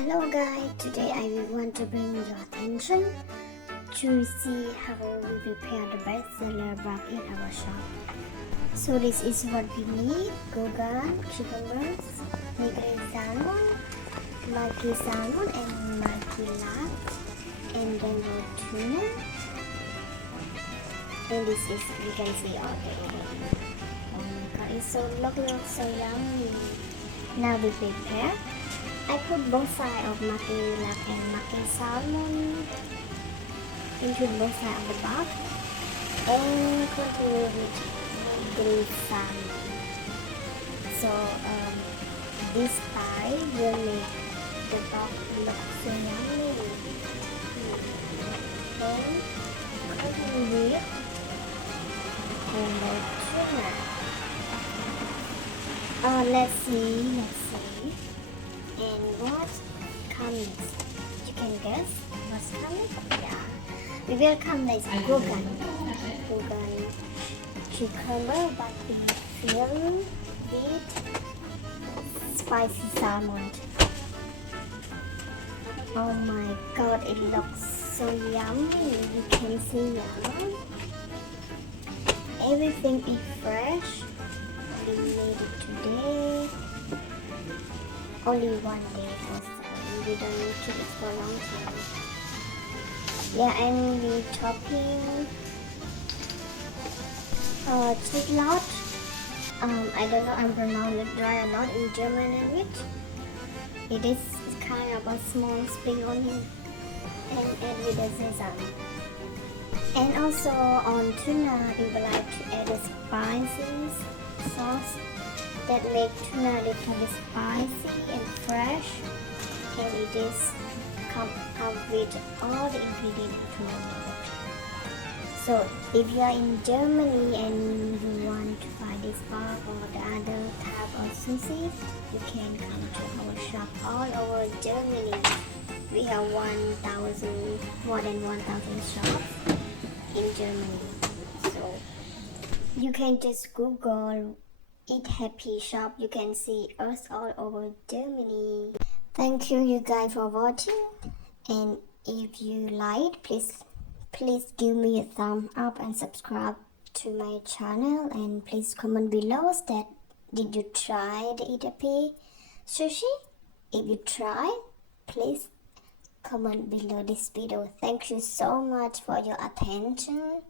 Hello guys, today I will want to bring your attention to see how we prepare the best seller wrap in our shop. So this is what we need: gogan, cucumbers, nigiri salmon, maki salmon and maki lab, and then tuna. And this is, you can see all the ingredients. Oh my god, it's so look so yummy. Now we prepare. I put both sides of maki lab and maki salmon into both sides of the box and continue with green salmon. So this pie will make the box look so yummy. Then continue with and tuna. Let's see. And what comes? You can guess what's coming? Yeah, we will come next. Gogan cucumber, but we fill with spicy salmon. Oh my god, it looks so yummy. You can see, yeah. Everything is fresh. We made it today. Only one day for selling. We don't need to eat for a long time. Yeah, and we topping chick lot. I don't know I'm pronouncing it right or not in German language. It is kind of a small spring onion and with the sesame. And also on tuna, we would like to add a spicy sauce that make tuna a little bit spicy and fresh, and it is come up with all the ingredients to know. So if you are in Germany and you want to buy this bar or the other type of sushi, you can come to our shop all over Germany. We have more than 1,000 shops in Germany. So you can just Google Eat Happy Shop. You can see us all over Germany. Thank you guys for watching, and if you like, please give me a thumb up and subscribe to my channel, and please comment below that did you try the Eat Happy sushi. If you try, please comment below this video. Thank you so much for your attention.